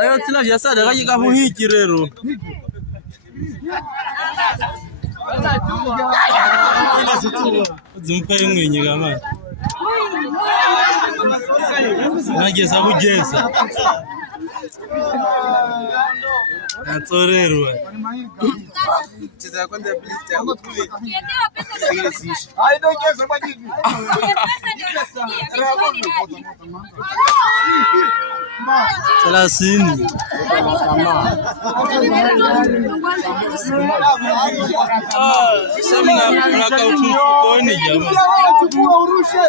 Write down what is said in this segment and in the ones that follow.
Ayo sila vya sada kaji kamuhiki rero. Zimpa mwenye kama. Nageza kugeza. Natorero. Cheza kwanza please ya kule. I don't care somebody. Salasini. Sasa mnaka utumfukoni jamaa. Chukua urushe.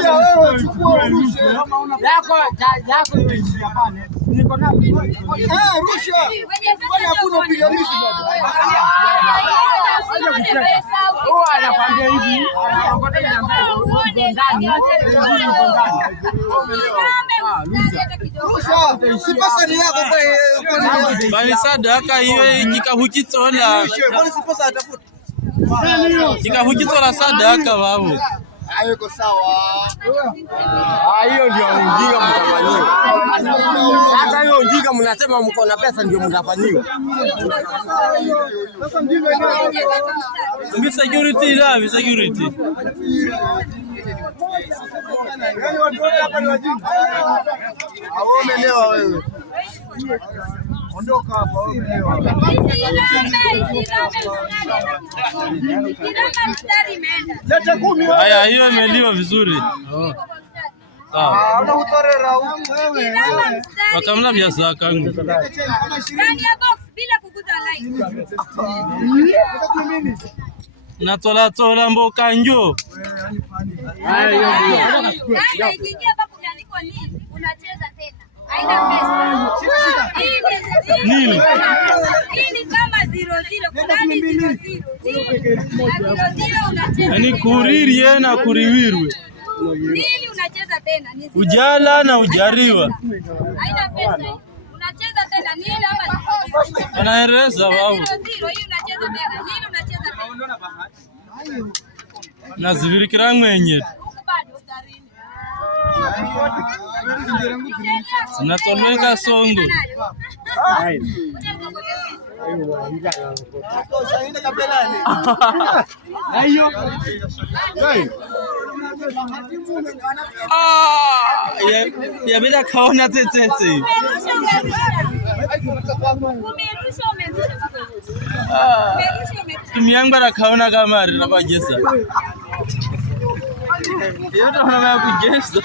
Pia wewe chukua urushe. Yako imeishia pale. Niko na rusha. Kwani hakuna upiganishi bado. Oh, anakuambia hivi. Si pesa ni yako kwa bali sadaka hiyo ikikahukitola. Kwani si pesa atafuta. Ikahukitola sadaka babo. Hayuko sawa. Hiyo ndio ujinga mtafanyiwa. Hata hiyo ujinga mnasema mko na pesa ndio mtafanyiwa. Sasa mjinga ni security la, security. Yaani watu hapa ni wajinga. Hawaelewa wewe. Ondoka hapa wewe. Leta 10 haya, hiyo imeliwa vizuri. Sawa. Unahutarera wewe. Wakamla vya zaka yangu. Ndani ya box bila kuguza line. Natola mboka njo. Sasa ikiingia hapo kuandikwa nini? Unacheza tena. Haina pesa. Nini? Hii ni kama 00 kudani 00. 00 unacheza. Yaani kuririe na kuriwirwe. Nini unacheza tena? Ni Ujala na ujariwa. haina pesa hii. Unacheza tena nini ama Wanaeleza wao. 00 hii unacheza tena. Nini unacheza tena? Na zivirikira mwenye. Sinatoleka songo. Ya bila kaona tetete. Tumiangara kaona kamari na bagesa. Yo ndo hana kugesa.